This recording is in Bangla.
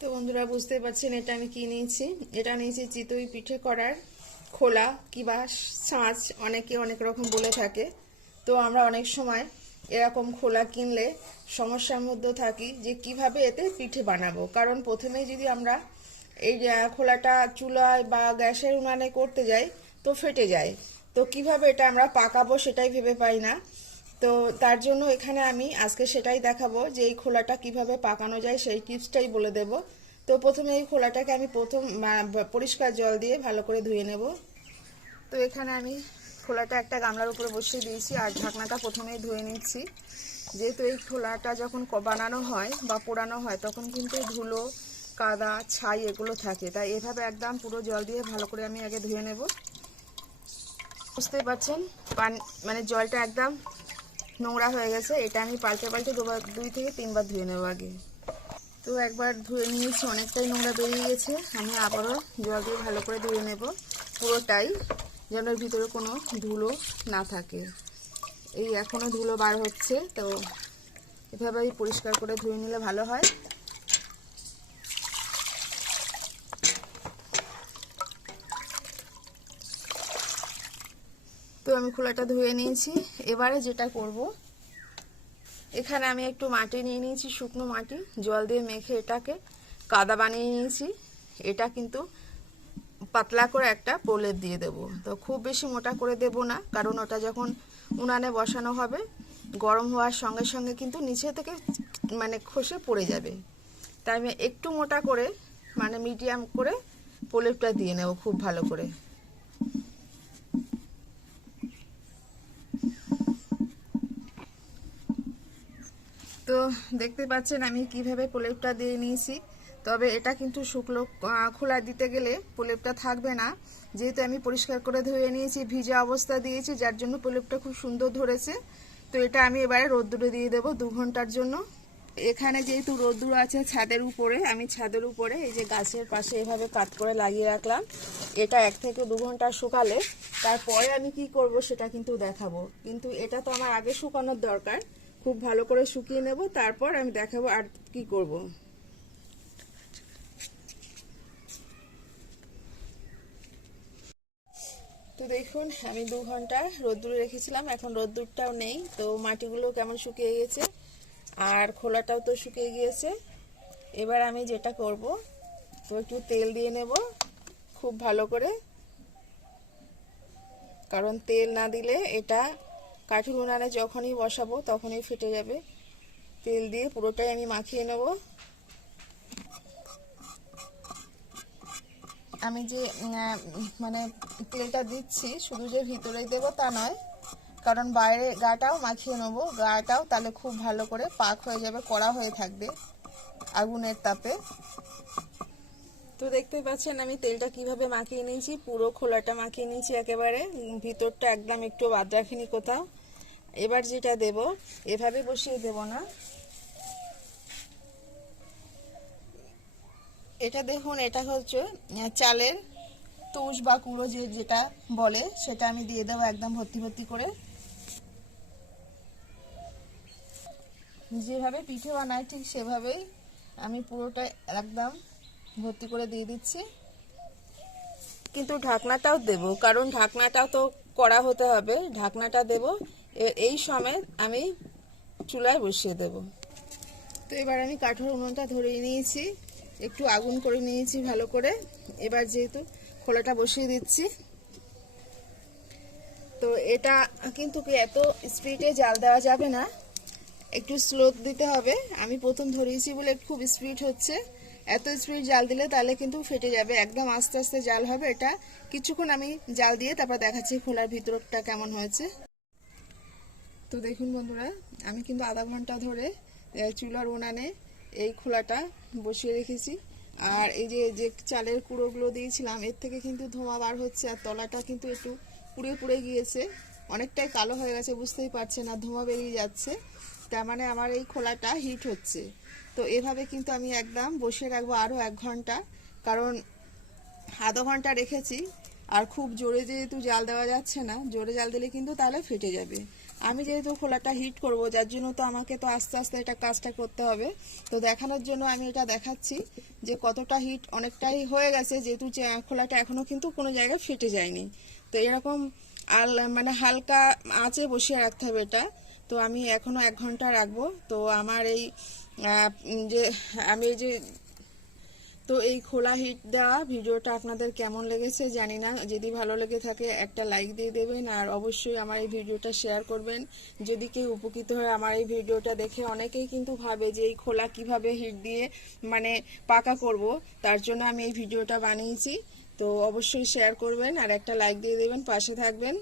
তো বন্ধুরা বুঝতে পারছেন, এটা আমি কি নিয়েছি? এটা নিয়েছি চিতই পিঠে করার খোলা কিবা ছাঁচ অনেকে অনেক রকম বলে থাকে। তো আমরা অনেক সময় এরকম খোলা কিনলে সমস্যার মধ্যে থাকি যে কীভাবে এতে পিঠে বানাবো। কারণ প্রথমেই যদি আমরা এই খোলাটা চুলায় বা গ্যাসের উনানে করতে যাই, তো ফেটে যায়। তো কীভাবে এটা আমরা পাকাবো সেটাই ভেবে পাই না। তো তার জন্য এখানে আমি আজকে সেটাই দেখাবো যে এই খোলাটা কীভাবে পাকানো যায়, সেই টিপসটাই বলে দেব। তো প্রথমে এই খোলাটাকে আমি প্রথম পরিষ্কার জল দিয়ে ভালো করে ধুয়ে নেব। তো এখানে আমি খোলাটা একটা গামলার উপরে বসিয়ে দিয়েছি আর ঢাকনাটা প্রথমেই ধুয়ে নিচ্ছি। যেহেতু এই খোলাটা যখন বানানো হয় বা পোড়ানো হয় তখন কিন্তু ধুলো, কাদা, ছাই এগুলো থাকে। তাই এভাবে একদম পুরো জল দিয়ে ভালো করে আমি আগে ধুয়ে নেব। বুঝতেই পারছেন? মানে জলটা একদম নোংরা হয়ে গেছে, এটা আমি পাল্টে পাল্টে দুবার, দুই থেকে তিনবার ধুয়ে নেব আগে। তো একবার ধুয়ে নিয়েছি, অনেকটাই নোংরা বেরিয়ে গেছে। আমি আবারও জল দিয়ে ভালো করে ধুয়ে নেব, পুরোটাই, যেন ভিতরে কোনো ধুলো না থাকে। এই এখনও ধুলো বার হচ্ছে, তো এভাবেই পরিষ্কার করে ধুয়ে নিলে ভালো হয়। তো আমি খোলাটা ধুয়ে নিয়েছি। এবারে যেটা করব, এখানে আমি একটু মাটি নিয়ে নিয়েছি, শুকনো মাটি। জল দিয়ে মেখে এটাকে কাদা বানিয়ে নিয়েছি। এটা কিন্তু পাতলা করে একটা প্রলেপ দিয়ে দেব। তো খুব বেশি মোটা করে দেব না, কারণ ওটা যখন উনানে বসানো হবে, গরম হওয়ার সঙ্গে সঙ্গে কিন্তু নিচে থেকে মানে খসে পড়ে যাবে। তাই আমি একটু মোটা করে মানে মিডিয়াম করে প্রলেপটা দিয়ে নেব খুব ভালো করে। তো দেখতে পাচ্ছেন আমি কীভাবে প্রলেপটা দিয়ে নিয়েছি। তবে এটা কিন্তু শুকনো খোলা দিতে গেলে প্রলেপটা থাকবে না। যেহেতু আমি পরিষ্কার করে ধুয়ে নিয়েছি, ভিজা অবস্থা দিয়েছি, যার জন্য প্রলেপটা খুব সুন্দর ধরেছে। তো এটা আমি এবারে রোদ্দুরে দিয়ে দেবো দু ঘণ্টার জন্য। এখানে যেহেতু রোদ্দুর আছে ছাদের উপরে, আমি ছাদের উপরে এই যে গাছের পাশে এভাবে কাট করে লাগিয়ে রাখলাম। এটা এক থেকে দু ঘণ্টা শুকালে। তারপরে আমি কি করব সেটা কিন্তু দেখাবো। কিন্তু এটা তো আমার আগে শুকানোর দরকার। খুব ভালো করে শুকিয়ে নেব, তারপর আমি দেখাবো আর কি করব। তো দেখুন, আমি দু ঘণ্টা রোদ্দুরে রেখেছিলাম, এখন রোদ্দুরটাও নেই, তো মাটিগুলো কেমন শুকিয়ে গেছে আর খোলাটাও তো শুকিয়ে গিয়েছে। এবার আমি যেটা করব, তো একটু তেল দিয়ে নেব, খুব ভালো করে। কারণ তেল না দিলে এটা কাঠুর উনানে যখনই বসাবো তখনই ফেটে যাবে। তেল দিয়ে পুরোটাই আমি মাখিয়ে নেব। আমি যে মানে তেলটা দিচ্ছি, শুধু যে ভিতরেই দেবো তা নয়, কারণ বাইরে গাটাও মাখিয়ে নেব। গাটাও তাহলে খুব ভালো করে পাক হয়ে যাবে, কড়া হয়ে থাকবে আগুনের তাপে। তো দেখতে পাচ্ছেন, আমি তেলটা কীভাবে মাখিয়ে নিয়েছি, পুরো খোলাটা মাখিয়ে নিয়েছি একেবারে। ভিতরটা একদম একটু বাদ রাখিনি কোথাও। এবার যেটা দেব, এভাবে বসিয়ে দেব না। এটা দেখুন, এটা হচ্ছে চালের তুষ বা কুড়ো যে যেটা বলে, সেটা আমি দিয়ে দেবো একদম ভর্তি ভর্তি করে। যেভাবে পিঠে বানাই, ঠিক সেভাবেই আমি পুরোটা একদম ভর্তি করে দিয়ে দিচ্ছি। কিন্তু ঢাকনাটাও দেব, কারণ ঢাকনাটাও তো করা হতে হবে। ঢাকনাটা দেব এই সময় আমি চুলায় বসিয়ে দেব। তো এবার আমি কাঠের উনুনটা ধরিয়ে নিয়েছি, একটু আগুন করে নিয়েছি ভালো করে। এবার যেহেতু খোলাটা বসিয়ে দিচ্ছি, তো এটা কিন্তু এত স্পিডে জাল দেওয়া যাবে না? একটু স্লো দিতে হবে। আমি প্রথম ধরিয়েছি বলে খুব স্পিড হচ্ছে। এত স্পিড জাল দিলে তাহলে কিন্তু ফেটে যাবে। একদম আস্তে আস্তে জাল হবে। এটা কিছুক্ষণ আমি জাল দিয়ে তারপর দেখাচ্ছি খোলার ভিতরটা কেমন হয়েছে। তো দেখুন বন্ধুরা, আমি কিন্তু আধা ঘণ্টা ধরে চুলার উনানে এই খোলাটা বসিয়ে রেখেছি। আর এই যে যে চালের কুড়োগুলো দিয়েছিলাম, এর থেকে কিন্তু ধোঁয়া বার হচ্ছে আর তলাটা কিন্তু একটু পুড়ে পুড়ে গিয়েছে। অনেকটাই কালো হয়ে গেছে, বুঝতেই পারছে না ধোঁয়া বেরিয়ে যাচ্ছে। তার মানে আমার এই খোলাটা হিট হচ্ছে। তো এভাবে কিন্তু আমি একদম বসিয়ে রাখব আরও এক ঘণ্টা। কারণ আধা ঘণ্টা রেখেছি, আর খুব জোরে যেহেতু জাল দেওয়া যাচ্ছে না, জোরে জাল দিলে কিন্তু তাহলে ফেটে যাবে। আমি যেহেতু খোলাটা হিট করব, যার জন্য তো আমাকে তো আস্তে আস্তে এটা কাজটা করতে হবে। তো দেখানোর জন্য আমি এটা দেখাচ্ছি যে কতটা হিট অনেকটাই হয়ে গেছে, যেহেতু খোলাটা এখনও কিন্তু কোনো জায়গায় ফেটে যায়নি। তো এরকম আল মানে হালকা আঁচে বসিয়ে রাখতে হবে এটা। তো আমি এখনও এক ঘণ্টা রাখব। তো আমার এই যে, আমি যে তো এই খোলা হিট দেওয়া ভিডিওটা আপনাদের কেমন লেগেছে জানি না। যদি ভালো লেগে থাকে একটা লাইক দিয়ে দেবেন আর অবশ্যই আমার এই ভিডিওটা শেয়ার করবেন। যদি কেউ উপকৃত হয় আমার এই ভিডিওটা দেখে অনেকেই কিন্তু ভাবে যে এই খোলা কীভাবে হিট দিয়ে মানে পাকা করব, তার জন্য আমি এই ভিডিওটা বানিয়েছি। তো অবশ্যই শেয়ার করবেন আর একটা লাইক দিয়ে দেবেন, পাশে থাকবেন।